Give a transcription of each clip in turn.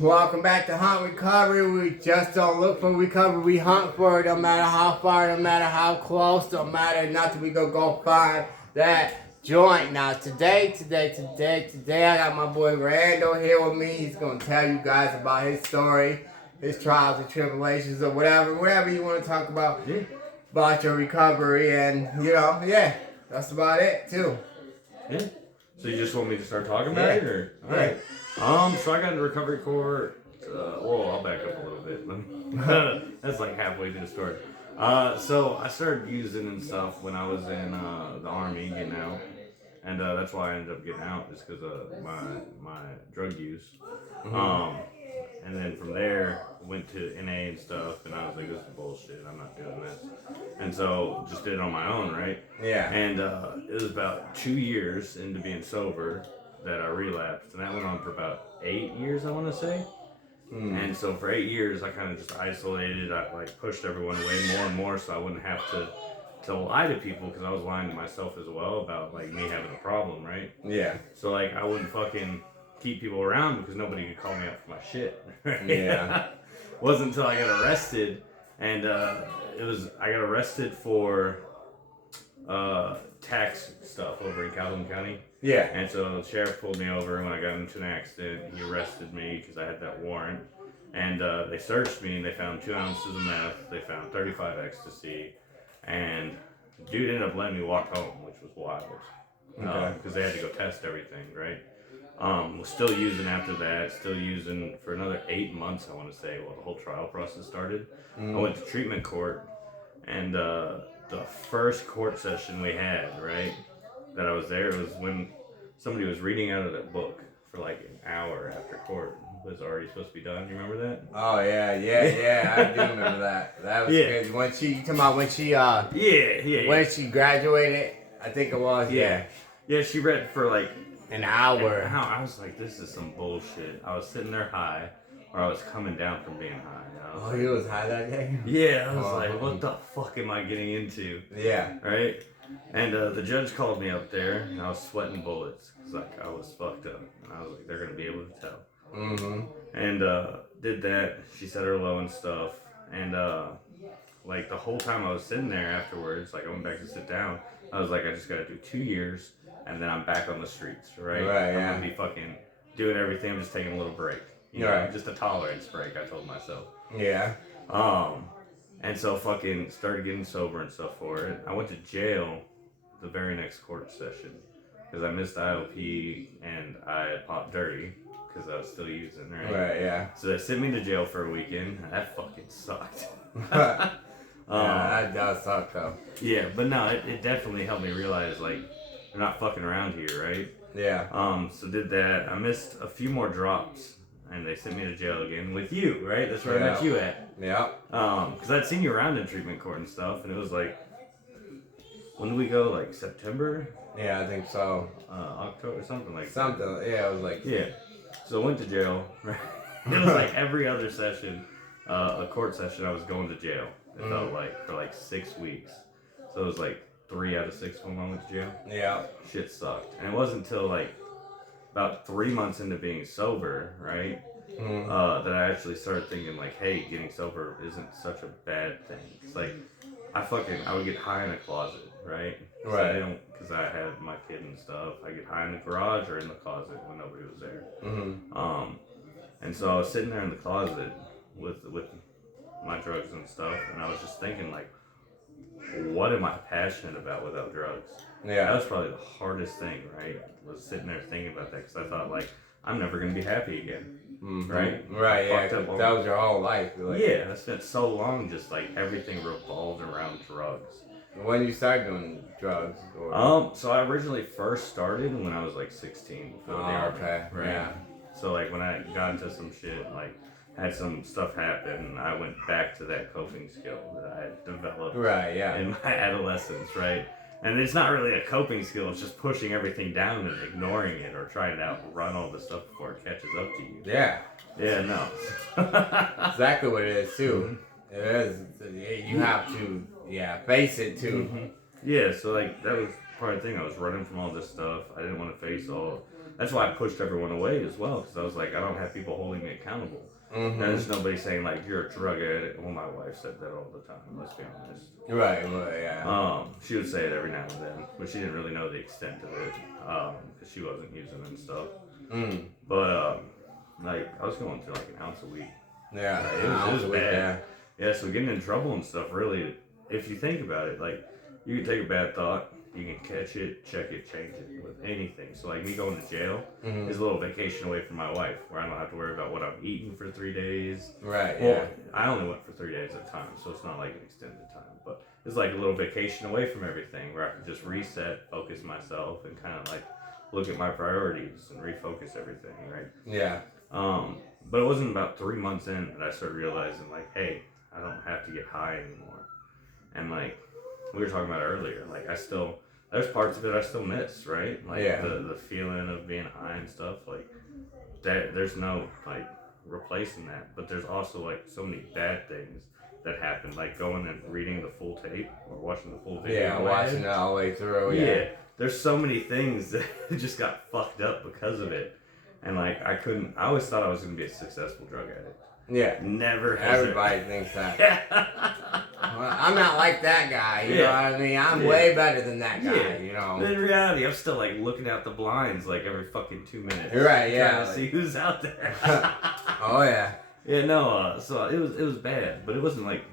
Welcome back to Hunt Recovery. We just don't look for recovery, we hunt for it. No matter how far, no matter how close, no matter nothing, we gonna go find that joint. Now today, I got my boy Randall here with me. He's gonna tell you guys about his story, his trials and tribulations, or whatever you want to talk about your recovery, and that's about it too. Yeah. So you just want me to start talking about it, or all right? So I got into recovery court. I'll back up a little bit. That's like halfway through the story. So I started using and stuff when I was in the army, getting out, and that's why I ended up getting out, just because of my drug use. And then from there went to NA and stuff, and I was like, this is bullshit. I'm not doing this. And so just did it on my own, right? Yeah. And it was about 2 years into being sober that I relapsed, and that went on for about 8 years, I want to say. And so for 8 years, I kind of just isolated. I like pushed everyone away more and more, so I wouldn't have to lie to people, because I was lying to myself as well about like me having a problem, right? Yeah. So like I wouldn't fucking keep people around because nobody could call me up for my shit. Right? Yeah. Wasn't until I got arrested, and I got arrested for tax stuff over in Calhoun County. Yeah. And so the sheriff pulled me over when I got into an accident. He arrested me because I had that warrant. And they searched me, and they found 2 ounces of meth. They found 35 ecstasy. And dude ended up letting me walk home, which was wild. Because they had to go test everything, right? Was still using after that. Still using for another 8 months, I want to say, while the whole trial process started. I went to treatment court, and the first court session we had, right, that I was there, was when somebody was reading out of that book for like an hour after court was already supposed to be done. You remember that? Oh yeah, I do remember that. That was good. When she, you talking about when she when she graduated, I think it was. Yeah, she read for like an hour. I was like, this is some bullshit. I was sitting there high, or I was coming down from being high. Oh, he was high that day? Yeah, I was like, what the fuck am I getting into? Yeah. Right? And the judge called me up there, and I was sweating bullets, because like, I was fucked up. And I was like, they're going to be able to tell. And did that. She said her low and stuff. And like the whole time I was sitting there afterwards, like I went back to sit down, I was like, I just got to do 2 years, and then I'm back on the streets, right? I'm going to be fucking doing everything. I'm just taking a little break. You know, just a tolerance break, I told myself. Yeah. And so fucking started getting sober and stuff for it. I went to jail the very next court session because I missed IOP and I popped dirty because I was still using, right? Right, yeah. So they sent me to jail for a weekend. That fucking sucked. Yeah, that does suck though. Yeah, but no, it definitely helped me realize like they're not fucking around here, right? Yeah. So did that. I missed a few more drops. And they sent me to jail again with you, right? That's where I met you at. Yeah. Because I'd seen you around in treatment court and stuff, and it was like, when did we go? Like September? Yeah, I think so. October, something like something. that. Yeah, it was like. Yeah. So I went to jail. Right? It was like every other session, a court session, I was going to jail. It felt like for like 6 weeks. So it was like 3 out of 6 when I went to jail. Yeah. Shit sucked, and it wasn't until like about 3 months into being sober, right, that I actually started thinking like, hey, getting sober isn't such a bad thing. It's like, I would get high in a closet, right? Right. So because I had my kid and stuff, I get high in the garage or in the closet when nobody was there. And so I was sitting there in the closet with my drugs and stuff, and I was just thinking like, what am I passionate about without drugs? Yeah. That was probably the hardest thing, right? Was sitting there thinking about that, because I thought like, I'm never gonna be happy again, right? Right. Yeah. That was your whole life. Like. Yeah, I spent so long just like everything revolved around drugs. When you started doing drugs? Or... So I originally first started when I was like 16 before the army, okay. Right? Yeah. So like when I got into some shit, like had some stuff happen, I went back to that coping skill that I had developed in my adolescence, right? And it's not really a coping skill, it's just pushing everything down and ignoring it, or trying to outrun all this stuff before it catches up to you. Yeah. Yeah, no. Exactly what it is too. It is. You have to, face it too. Yeah, so like that was part of the thing. I was running from all this stuff. I didn't want to face all that's why I pushed everyone away as well, because I was like, I don't have people holding me accountable. There's nobody saying like you're a drug addict. Well, my wife said that all the time. Let's be honest. Right. Well, yeah. She would say it every now and then, but she didn't really know the extent of it, because she wasn't using it and stuff. But like I was going through like an ounce a week. Yeah. It was bad. Yeah. So getting in trouble and stuff, really, if you think about it, like you can take a bad thought. You can catch it, check it, change it with anything. So like me going to jail is a little vacation away from my wife, where I don't have to worry about what I'm eating for 3 days. Right. Well, Yeah. I only went for 3 days at a time, so it's not like an extended time. But it's like a little vacation away from everything, where I can just reset, focus myself, and kind of like look at my priorities and refocus everything. Right. Yeah. But it wasn't about 3 months in that I started realizing like, hey, I don't have to get high anymore, and like. We were talking about earlier, like there's parts of it I still miss, right? Like the feeling of being high and stuff, like that. There's no like replacing that, but there's also like so many bad things that happen, like going and reading the full tape or watching the full video. Yeah, watching it all the way through. Yeah, there's so many things that just got fucked up because of it, and like I always thought I was gonna be a successful drug addict. Yeah. Never. Everybody thinks that. Well, I'm not like that guy, you know what I mean? I'm Yeah. way better than that guy, you know? But in reality, I'm still like looking out the blinds like every fucking 2 minutes. You're right, yeah. Trying to see who's out there. Oh, yeah. Yeah, no, so it was bad, but it wasn't like,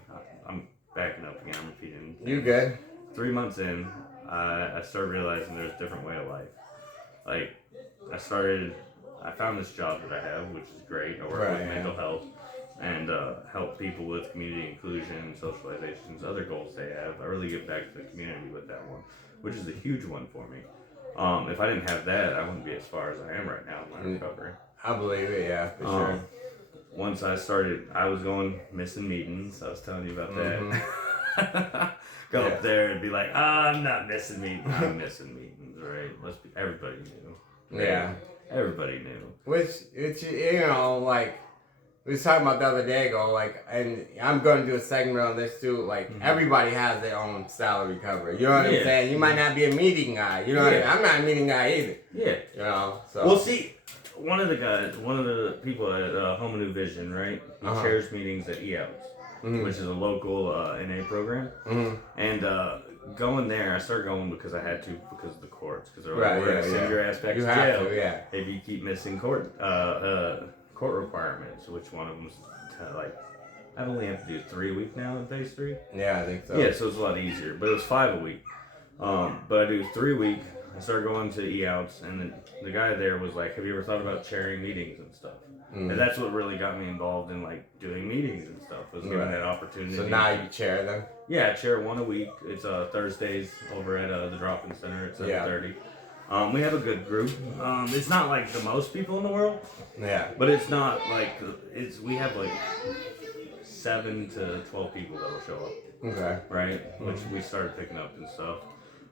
I'm backing up again, I'm repeating. You good? 3 months in, I started realizing there's a different way of life. Like, I found this job that I have, which is great. I work with mental health and help people with community inclusion, socializations, other goals they have. I really give back to the community with that one, which is a huge one for me. If I didn't have that, I wouldn't be as far as I am right now in my recovery. I believe it, yeah, for sure. Once I started, I was missing meetings. I was telling you about that. Go up there and be like, I'm not missing meetings. I'm missing meetings, right? Everybody knew. Right? Yeah. Everybody knew. Which, you know, like, we was talking about the other day ago, like, and I'm going to do a segment on this too, like, everybody has their own style of recovery. You know what I'm saying? You might not be a meeting guy. You know what I mean? I'm not a meeting guy either. Yeah. You know, so. Well, see, one of the people at Home and New Vision, right? He chairs meetings at EOUTS, which is a local NA program. And going there, I started going because I had to, because of the courts. Because they're like, we're going to send your ass back to jail if you keep missing court requirements, which one of them's like, I only have to do 3 a week now in phase 3. Yeah, I think so. Yeah, so it's a lot easier, but it was 5 a week. But I do 3 a week. I started going to EOUTS, and then the guy there was like, have you ever thought about chairing meetings and stuff? And that's what really got me involved in like doing meetings and stuff, was given that opportunity. So now you chair them? Yeah, I chair 1 a week. It's Thursdays over at the drop-in center at 7:30. We have a good group. It's not like the most people in the world. Yeah. But it's not like we have like 7 to 12 people that will show up. Okay. Right? Which we started picking up and stuff.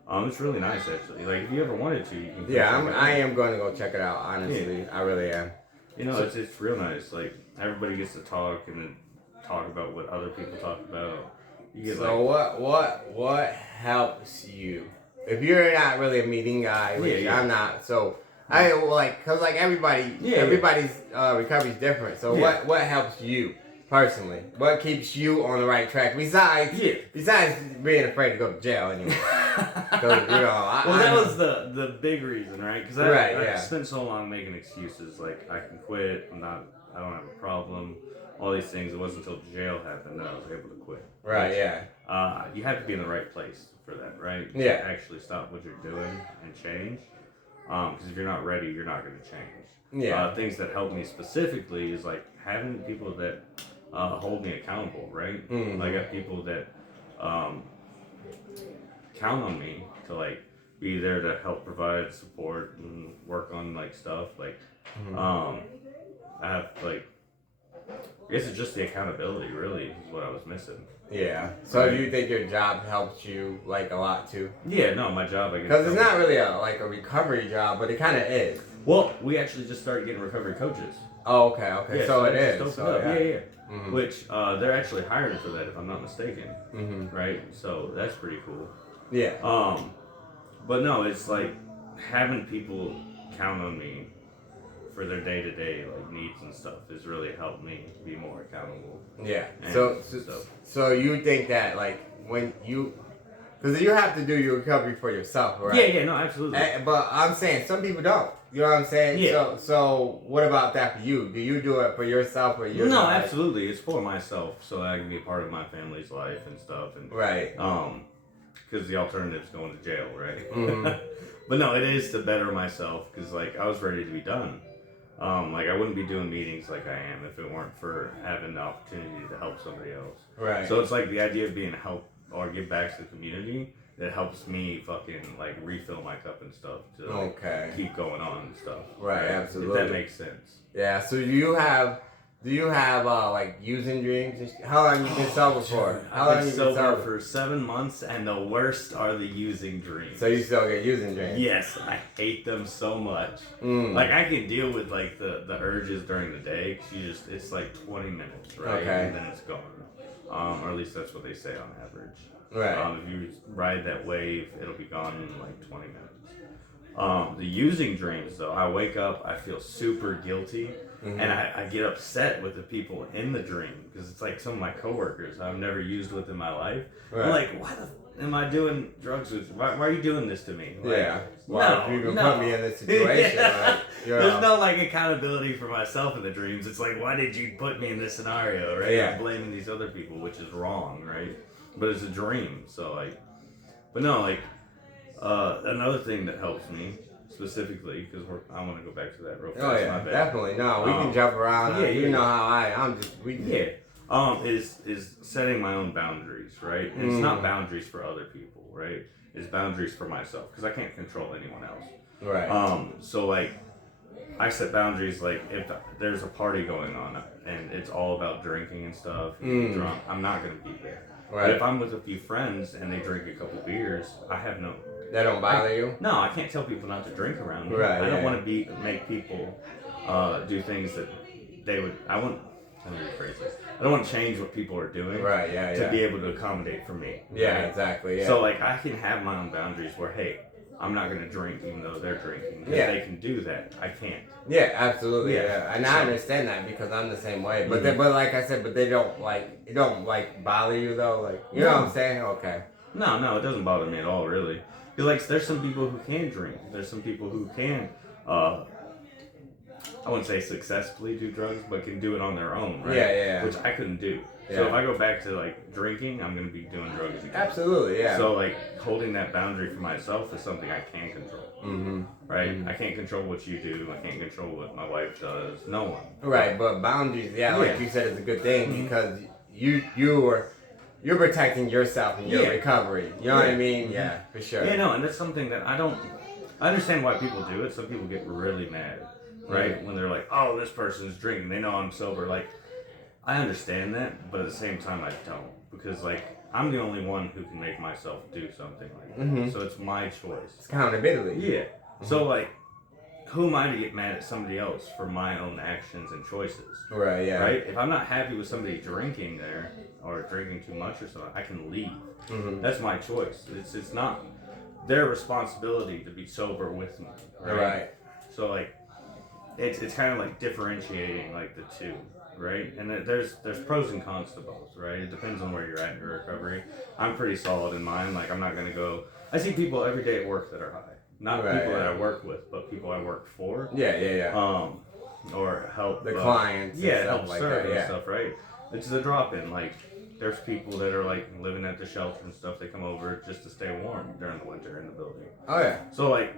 It's really nice actually. Like if you ever wanted to, you can. Yeah, I am going to go check it out. Honestly, I really am. You know, it's real nice. Like everybody gets to talk and talk about what other people talk about. So what helps you? If you're not really a meeting guy, which I'm not, so I like, cause like everybody's recovery is different. So what helps you personally? What keeps you on the right track besides being afraid to go to jail anyway? That was the big reason, right? Because I spent so long making excuses, like I can quit, I don't have a problem, all these things. It wasn't until jail happened that I was able to quit. Right. You have to be in the right place for that, right? To actually stop what you're doing and change. Because if you're not ready, you're not going to change. Things that help me specifically is like having people that hold me accountable, right? I got people that count on me to like be there to help provide support and work on like stuff. Like I have like, I guess it's just the accountability really is what I was missing. Yeah. So do you think your job helps you like a lot too? Yeah, no, my job I guess. Because it's not really a recovery job, but it kind of is. Well, we actually just started getting recovery coaches. Oh, okay. Yeah, so it is. So, yeah. Which they're actually hiring for that if I'm not mistaken. Right? So that's pretty cool. Yeah. But no, it's like having people count on me for their day-to-day like needs and stuff has really helped me be more accountable. Yeah. And So you think that like when you, because you have to do your recovery for yourself, right? Yeah, no, absolutely. But I'm saying some people don't. You know what I'm saying? Yeah. So what about that for you? Do you do it for yourself or your No, life? absolutely. It's for myself, so that I can be a part of my family's life and stuff. And Right. Because the alternative is going to jail, right? Mm-hmm. But no, it is to better myself because like I was ready to be done. Like I wouldn't be doing meetings like I am if it weren't for having the opportunity to help somebody else. Right. So it's like the idea of being a help or give back to the community that helps me fucking like refill my cup and stuff to like, keep going on and stuff. Right, absolutely. If that makes sense. Yeah. So do you have like using dreams? How long you been sober for? How long I've you been been sober sober? for 7 months, and the worst are the using dreams. So you still get using dreams? Yes, I hate them so much. Like I can deal with like the urges during the day. 'Cause it's like 20 minutes, right? Okay. And then it's gone. Or at least that's what they say on average. Right. If you ride that wave, it'll be gone in like 20 minutes. The using dreams though, I wake up, I feel super guilty. Mm-hmm. And I get upset with the people in the dream because it's like some of my coworkers I've never used with in my life. Right. I'm like, why the am I doing drugs with? Why are you doing this to me? Like, yeah. Well, you can put me in this situation. Like, there's no like accountability for myself in the dreams. It's like, why did you put me in this scenario? Right? Yeah. I'm blaming these other people, which is wrong, right? But it's a dream, so like, but no, like, another thing that helps me. Specifically, because I want to go back to that real fast. Oh yeah, definitely. No, we can jump around. Yeah, you know how I'm just is setting my own boundaries, right? And it's not boundaries for other people, right? It's boundaries for myself because I can't control anyone else. Right. So like, I set boundaries like if there's a party going on and it's all about drinking and stuff, and drunk, I'm not gonna be there. Right. But if I'm with a few friends and they drink a couple beers, I have no. That don't bother you? No, I can't tell people not to drink around me. Right. I don't want to make people do things that they would. Let me rephrase this. I don't want to change what people are doing. Right. Yeah. To be able to accommodate for me. Yeah. Right? Exactly. Yeah. So like I can have my own boundaries where hey, I'm not going to drink even though they're drinking. If they can do that, I can't. Yeah, absolutely. Yeah. And I understand that because I'm the same way. But but like I said, but they don't like it don't like bother you though. Like you know what I'm saying? Okay. No, it doesn't bother me at all, really. Because like, there's some people who can drink. There's some people who can, I wouldn't say successfully do drugs, but can do it on their own, right? Yeah. Which I couldn't do. Yeah. So if I go back to like drinking, I'm gonna be doing drugs again. Absolutely, yeah. So like holding that boundary for myself is something I can control. Mm-hmm. Right? Mm-hmm. I can't control what you do. I can't control what my wife does. No one. Right, but boundaries, like you said, is a good thing because you're protecting yourself and your recovery. You know what I mean? Yeah, for sure. Yeah, no, and that's something that I understand why people do it. Some people get really mad, right? When they're like, oh, this person's drinking. They know I'm sober. Like, I understand that, but at the same time, I don't. Because, like, I'm the only one who can make myself do something like that. So it's my choice. It's accountability. Yeah. So, like, who am I to get mad at somebody else for my own actions and choices? Right, yeah. Right? If I'm not happy with somebody drinking there or drinking too much or something, I can leave. That's my choice. It's not their responsibility to be sober with me. Right? So like it's kind of like differentiating like the two, right? And there's pros and cons to both, right? It depends on where you're at in your recovery. I'm pretty solid in mine. Like I'm not gonna go. I see people every day at work that are high. Not people that I work with, but people I work for. Yeah. Or help the clients. help like serve that, and stuff, right? It's the drop in. Like there's people that are like living at the shelter and stuff. They come over just to stay warm during the winter in the building. Oh yeah. So like,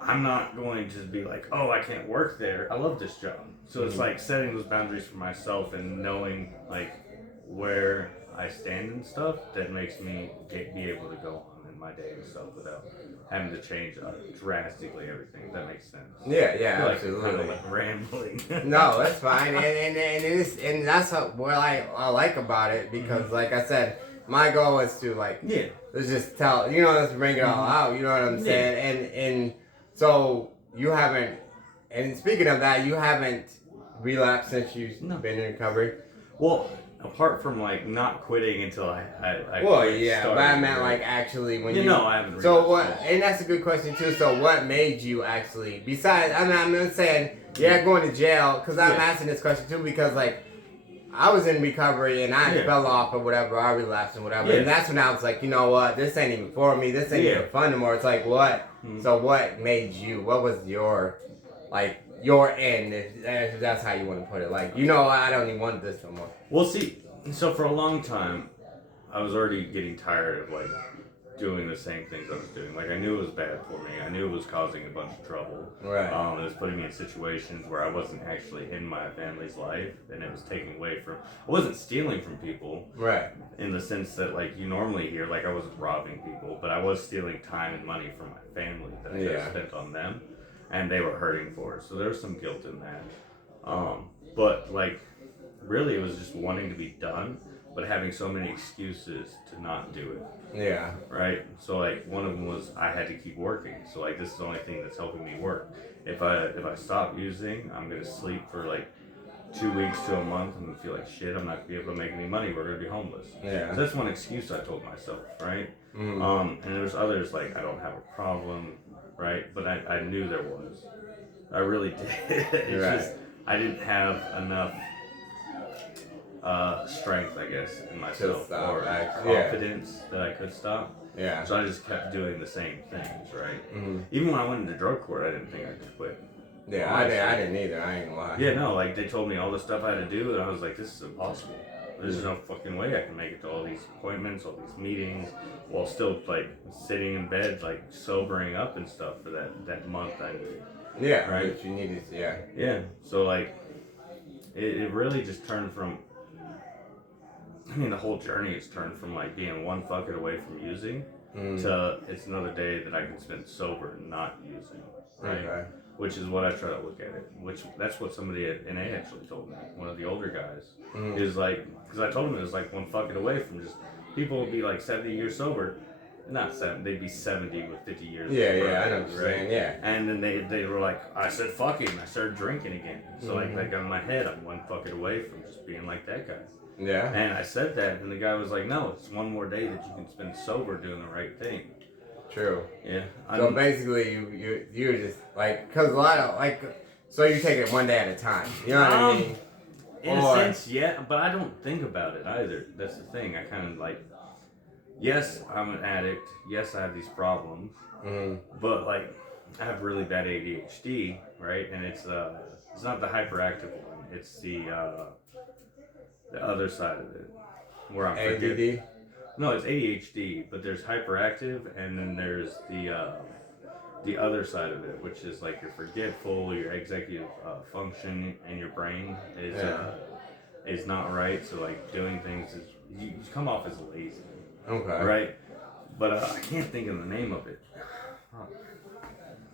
I'm not going to be like, oh, I can't work there. I love this job. So it's like setting those boundaries for myself and knowing like where I stand and stuff that makes me be able to go on in my day and stuff without having to change drastically everything. If that makes sense. Yeah, like absolutely. Kind of like rambling. No, that's fine, and that's what I like about it because, like I said, my goal is to like let's just tell let's bring it all out. You know what I'm saying? And so you haven't. And speaking of that, you haven't relapsed since you've been in recovery. Well, apart from like not quitting until I well, like, yeah, started, but I meant right? like actually when You you. know, I haven't. So what? Realized And that's a good question too. So what made you actually? Besides, I mean, I'm not saying going to jail because I'm asking this question too because like I was in recovery and I fell off or whatever, I relapsed and whatever, and that's when I was like, you know what? This ain't even for me. This ain't even fun anymore. It's like what? So what made you? What was your like? Your end, if that's how you want to put it. Like, you know, I don't even want this no more. Well, see, so for a long time, I was already getting tired of like doing the same things I was doing. Like I knew it was bad for me. I knew it was causing a bunch of trouble. Right. It was putting me in situations where I wasn't actually in my family's life, and it was taking away from. I wasn't stealing from people. Right. In the sense that like you normally hear, like I wasn't robbing people, but I was stealing time and money from my family that I could have spent on them, and they were hurting for it. So there's some guilt in that. But like, really, it was just wanting to be done, but having so many excuses to not do it. Yeah. Right. So like one of them was I had to keep working. So like this is the only thing that's helping me work. If I stop using, I'm gonna sleep for like 2 weeks to a month. I'm gonna feel like shit. I'm not gonna be able to make any money. We're gonna be homeless. Yeah. So that's one excuse I told myself. Right. Mm-hmm. And there's others like I don't have a problem. Right. But I knew there was. I really did. It's just I didn't have enough strength, I guess, in myself or confidence that I could stop. Yeah. So I just kept doing the same things, right? Mm-hmm. Even when I went into drug court, I didn't think I could quit. Yeah, I didn't either. I ain't gonna lie. Yeah, no, like they told me all the stuff I had to do, and I was like, this is impossible. There's no fucking way I can make it to all these appointments, all these meetings, while still like sitting in bed, like sobering up and stuff for that month I needed. Yeah, right. Which you needed, yeah. Yeah. So like, it really just turned from. I mean, the whole journey has turned from like being one fuck it away from using to it's another day that I can spend sober and not using, right? Okay. Which is what I try to look at it. Which that's what somebody at NA actually told me. One of the older guys is like, because I told him it was like one fuck it away from just people would be like 70 years sober, not 7, they'd be 70 with 50 years. Yeah, I know what you're saying. Yeah. And then they were like, I said fuck it, and I started drinking again. So like in my head, I'm one fuck it away from just being like that guy. Yeah. And I said that, and the guy was like, no, it's one more day that you can spend sober doing the right thing. True. Yeah. So basically, you just like, because a lot of like, so you take it one day at a time. You know what I mean? In a sense, yeah, but I don't think about it either. That's the thing. I kind of like, yes, I'm an addict. Yes, I have these problems. But like, I have really bad ADHD, right? And it's not the hyperactive one. It's the other side of it, where I'm ADD. No, it's ADHD, but there's hyperactive, and then there's the other side of it, which is like you're forgetful, your executive function in your brain is not right. So like doing things is you come off as lazy. Okay. Right. But I can't think of the name of it.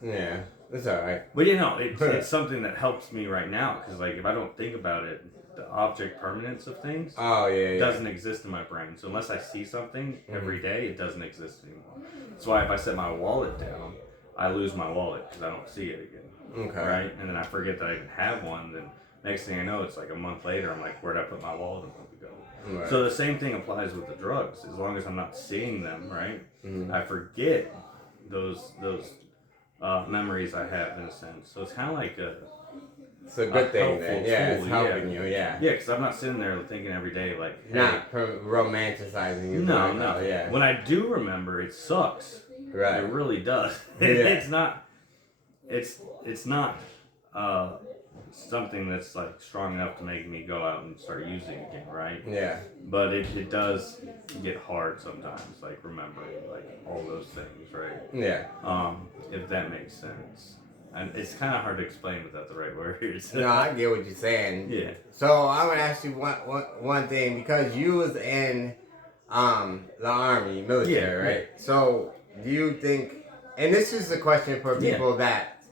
Yeah, it's all right. But you know, it's something that helps me right now because like if I don't think about it, the object permanence of things doesn't exist in my brain. So unless I see something every day, it doesn't exist anymore. That's why if I set my wallet down, I lose my wallet because I don't see it again. Okay. Right? And then I forget that I even have one. Then next thing I know, it's like a month later, I'm like, where'd I put my wallet a month ago? Right. So the same thing applies with the drugs. As long as I'm not seeing them, right? I forget those memories I have in a sense. So it's kind of like it's a good thing then. Yeah, tool. it's helping you. Yeah. Yeah, because I'm not sitting there thinking every day like, hey, not romanticizing you. No. Yeah. When I do remember, it sucks. Right. It really does. Yeah. It's not. It's not something that's like strong enough to make me go out and start using again, right? Yeah. But it does get hard sometimes, like remembering like all those things, right? Yeah. If that makes sense. And it's kind of hard to explain without the right words. No, I get what you're saying. Yeah. So I'm gonna ask you one thing because you was in the army, military, right? So do you think? And this is a question for people that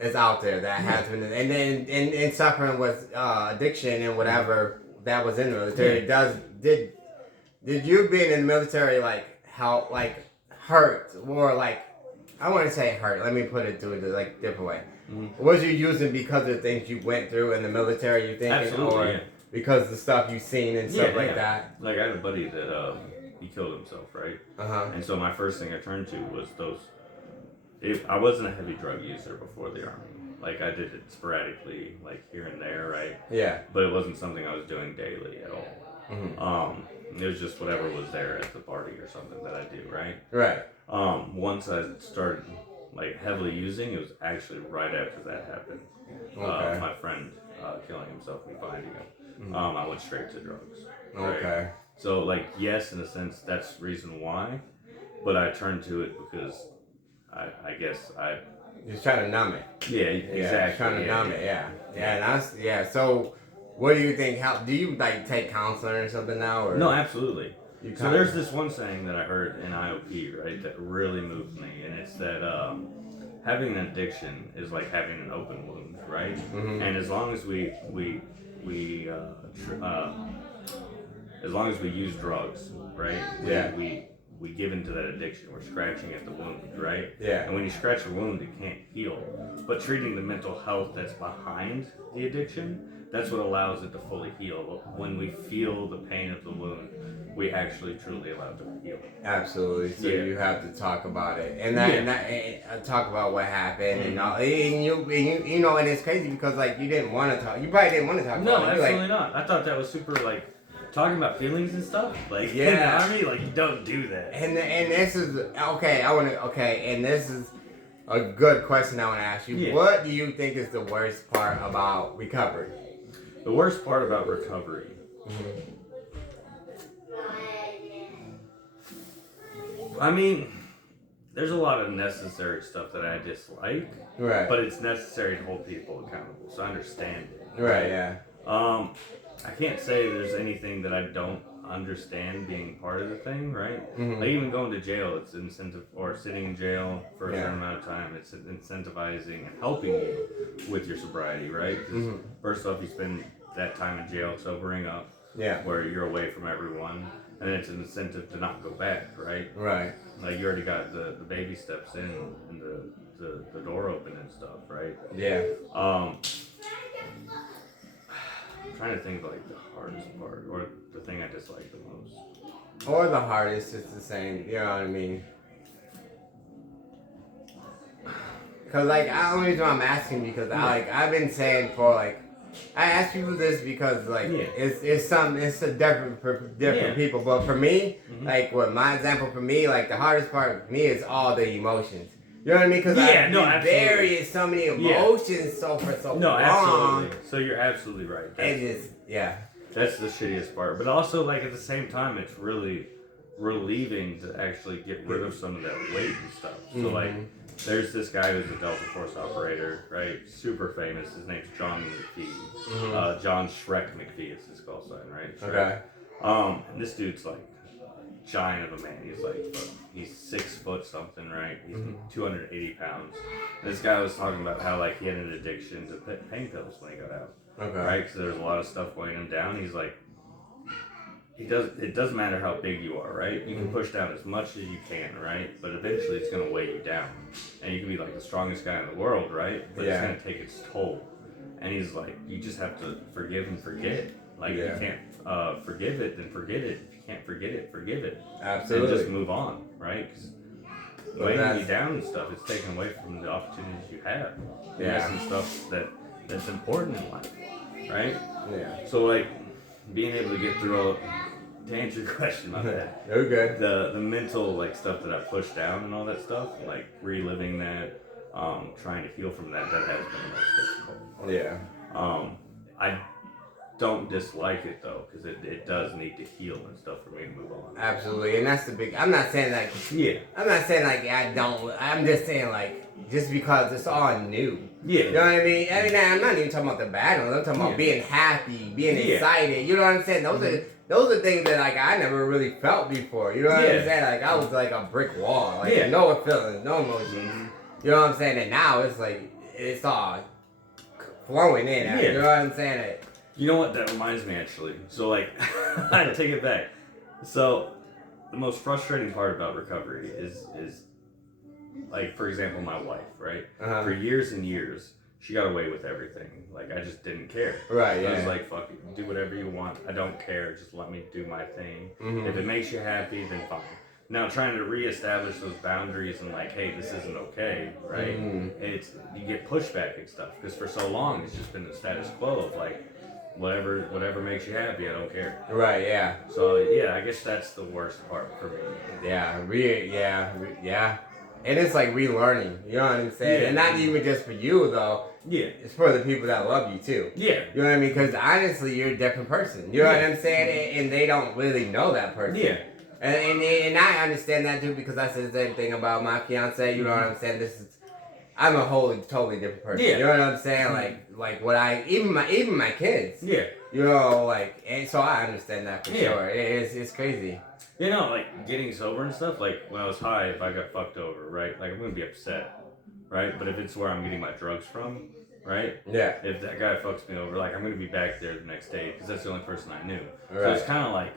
is out there that has been and then and suffering with addiction and whatever that was in the military. Did you being in the military like help like hurt or like? I want to say hurt. Let me put it to a like different way. Was you using because of the things you went through in the military? You think? Absolutely. Or, yeah. because of the stuff you've seen and stuff like that. Like I had a buddy that he killed himself, right? And so my first thing I turned to was those. I wasn't a heavy drug user before the army. Like I did it sporadically, like here and there, right? Yeah. But it wasn't something I was doing daily at all. It was just whatever was there at the party or something that I do, right? Right. Once I started like heavily using, it was actually right after that happened. Okay. My friend killing himself and finding him. I went straight to drugs. Right? Okay. So like yes, in a sense, that's the reason why. But I turned to it because I guess I. Just trying to numb it. Yeah, exactly. Trying to numb it. Yeah. So, what do you think? How do you like take counseling or something now? Or? No, absolutely. So there's this one saying that I heard in IOP, right, that really moved me, and it's that having an addiction is like having an open wound, right? And as long as we as long as we use drugs, right? We give into that addiction. We're scratching at the wound, right? Yeah. And when you scratch a wound, it can't heal. But treating the mental health that's behind the addiction, that's what allows it to fully heal. When we feel the pain of the wound, we actually truly allow it to heal. Absolutely. So you have to talk about it, and talk about what happened, and all. And you know, and it's crazy because like you didn't want to talk. You probably didn't want to talk. No, about it. absolutely not. I thought that was super like. Talking about feelings and stuff, like in the army, like you don't do that. And this is okay. And this is a good question I want to ask you. Yeah. What do you think is the worst part about recovery? The worst part about recovery. I mean, there's a lot of necessary stuff that I dislike. Right. But it's necessary to hold people accountable, so I understand it. Right. Yeah. I can't say there's anything that I don't understand being part of the thing, right? Like even going to jail, it's incentive, or sitting in jail for a certain amount of time, it's incentivizing and helping you with your sobriety, right? First off, you spend that time in jail sobering up, where you're away from everyone, and it's an incentive to not go back, right? Right. Like you already got the baby steps in and the door open and stuff, right? Yeah. I'm trying to think of like the hardest part or the thing I dislike the most. Or the hardest, it's the same. You know what I mean? Cause like the only reason I'm asking because I've been saying for like I ask people this because like it's a different for different people, but for me like what my example for me like the hardest part for me is all the emotions. You know what I mean? Because I've been buried so many emotions for so long. Absolutely. So you're absolutely right. That's the shittiest part. But also, like, at the same time, it's really relieving to actually get rid of some of that weight and stuff. So, like, there's this guy who's a Delta Force operator, right? Super famous. His name's John McPhee. John Shrek McPhee is his call sign, right? Shrek. Okay. And this dude's, like, giant of a man. He's like, he's 6 foot something, right? He's 280 pounds. This guy was talking about how like he had an addiction to pain pills when he got out. Okay. Right? Because there was a lot of stuff weighing him down. He's like, it doesn't matter how big you are, right? You can push down as much as you can, right? But eventually it's gonna weigh you down. And you can be like the strongest guy in the world, right? But it's gonna take its toll. And he's like, you just have to forgive and forget. Like if you can't forgive it, then forget it. If you can't forget it, forgive it. Absolutely. And just move on, right? Because weighing you down and stuff, it's taken away from the opportunities you have. Yeah. Some stuff that's important in life, right? Yeah. So like being able to get through all, to answer your question about that. You're good. The mental like stuff that I pushed down and all that stuff, like reliving that, trying to heal from that has been the most difficult. Yeah. I don't dislike it though, because it does need to heal and stuff for me to move on. Absolutely, and that's the big. I'm not saying like. Yeah. I'm not saying like I don't. I'm just saying like just because it's all new. Yeah. You know what I mean? I mean, I'm not even talking about the bad ones. I'm talking about being happy, being excited. You know what I'm saying? Those are things that like I never really felt before. You know what I'm saying? Like I was like a brick wall. Like no feelings, no emotions. You know what I'm saying? And now it's like it's all flowing in. You know what I'm saying? You know what? That reminds me actually. So like, I take it back. So the most frustrating part about recovery is like, for example, my wife, right? For years and years, she got away with everything. Like, I just didn't care. Right, yeah. I was like, fuck it, do whatever you want. I don't care. Just let me do my thing. Mm-hmm. If it makes you happy, then fine. Now, trying to reestablish those boundaries and like, hey, this isn't okay, right? Mm-hmm. It's you get pushback and stuff because for so long it's just been the status quo of like, whatever makes you happy, I don't care. Right, yeah. So yeah, I guess that's the worst part for me. Yeah, yeah. And it's like relearning, you know what I'm saying? Yeah. And not even just for you, though. Yeah. It's for the people that love you, too. Yeah. You know what I mean? Because honestly, you're a different person. You know what I'm saying? And they don't really know that person. Yeah. And I understand that, too, because I said the same thing about my fiance. You know what I'm saying? I'm a totally different person. Yeah. You know what I'm saying? Like what even my kids. Yeah. You know, like, and so I understand that for sure. It's crazy. You know, like getting sober and stuff, like when I was high, if I got fucked over, right? Like I'm gonna be upset, right? But if it's where I'm getting my drugs from, right? Yeah. If that guy fucks me over, like I'm gonna be back there the next day because that's the only person I knew. Right. So it's kind of like,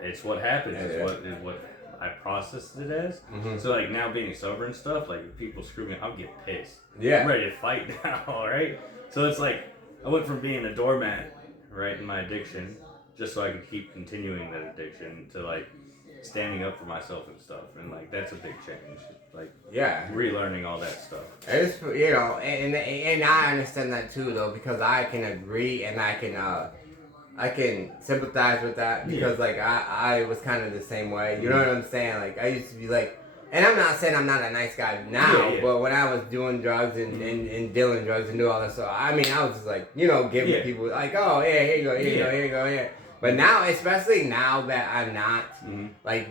it's what happens. It's what I processed it as. Mm-hmm. So like now being sober and stuff, like if people screw me, I'll get pissed. Yeah. I'm ready to fight now, right? So it's like I went from being a doormat, right, in my addiction, just so I could keep continuing that addiction, to like standing up for myself and stuff, and like that's a big change. Like relearning all that stuff. It's, you know, and I understand that too, though, because I can agree and I can sympathize with that because like I was kind of the same way. You know what I'm saying? Like I used to be like, and I'm not saying I'm not a nice guy now, but when I was doing drugs and dealing drugs and do all that stuff, I mean I was just like, you know, giving people like, oh yeah, here you go, here you go. But now, especially now that I'm not like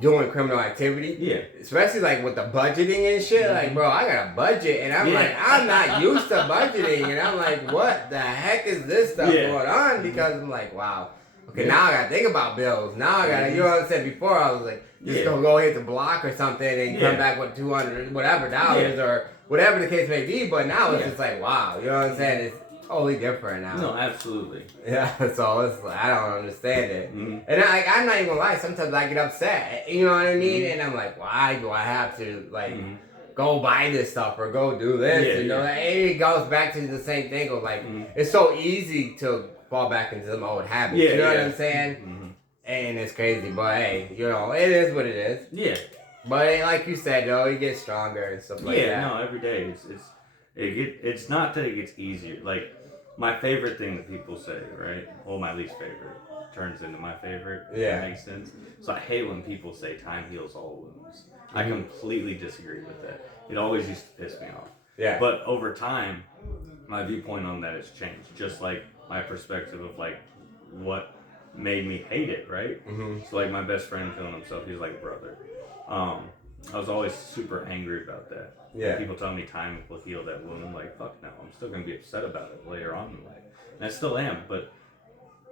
doing criminal activity, especially like with the budgeting and shit, like bro, I got a budget and I'm like, I'm not used to budgeting, and I'm like, what the heck is this stuff going on? Because I'm like, wow, okay, now I gotta think about bills. Now I gotta, you know what I'm saying? Before I was like, just gonna go hit the block or something and come back with $200 whatever dollars or whatever the case may be. But now it's just like, wow, you know what I'm saying? It's totally different now. No, absolutely. Yeah, so it's like, I don't understand it. And I'm not even gonna lie, sometimes I get upset, you know what I mean? And I'm like, why do I have to like go buy this stuff or go do this? You know, and it goes back to the same thing of like, it's so easy to fall back into some old habits. You know what I'm saying? And it's crazy, but hey, you know, it is what it is. Yeah. But like you said, though, you get stronger and stuff like that. Yeah, no, every day it's not that it gets easier. Like my favorite thing that people say, right? Well, my least favorite turns into my favorite. If that makes sense. So I hate when people say time heals all wounds. I completely disagree with that. It always used to piss me off. Yeah. But over time, my viewpoint on that has changed. Just like my perspective of like what made me hate it, right? So like my best friend killing himself, he's like a brother. I was always super angry about that. When people tell me time will heal that wound, I'm like, fuck no, I'm still gonna be upset about it later on in life. And I still am, but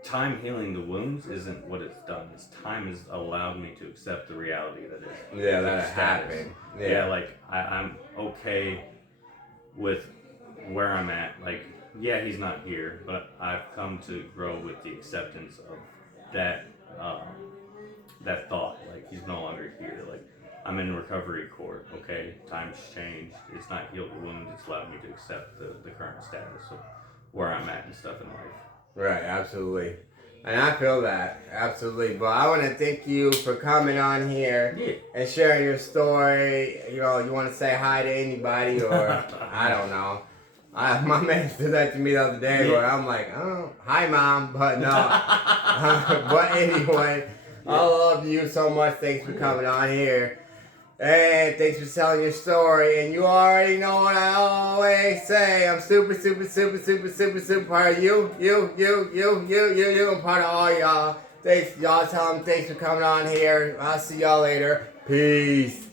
time healing the wounds isn't what it's done. It's time has allowed me to accept the reality that is. Yeah, that happened. Yeah, like I'm okay with where I'm at. Like, yeah, he's not here, but I've come to grow with the acceptance of that that thought. Like, he's no longer here. Like, I'm in recovery court. Okay, times changed. It's not healed the wound. It's allowed me to accept the current status of where I'm at and stuff in life. Right, absolutely. And I feel that, absolutely. But I want to thank you for coming on here and sharing your story. You know, you want to say hi to anybody or, I don't know. My man said that to me the other day where I'm like, oh, hi, Mom. But no. But anyway, I love you so much. Thanks for coming on here. And thanks for telling your story. And you already know what I always say. I'm super proud of you. I'm part of all y'all. Thanks, y'all. Tell them thanks for coming on here. I'll see y'all later. Peace.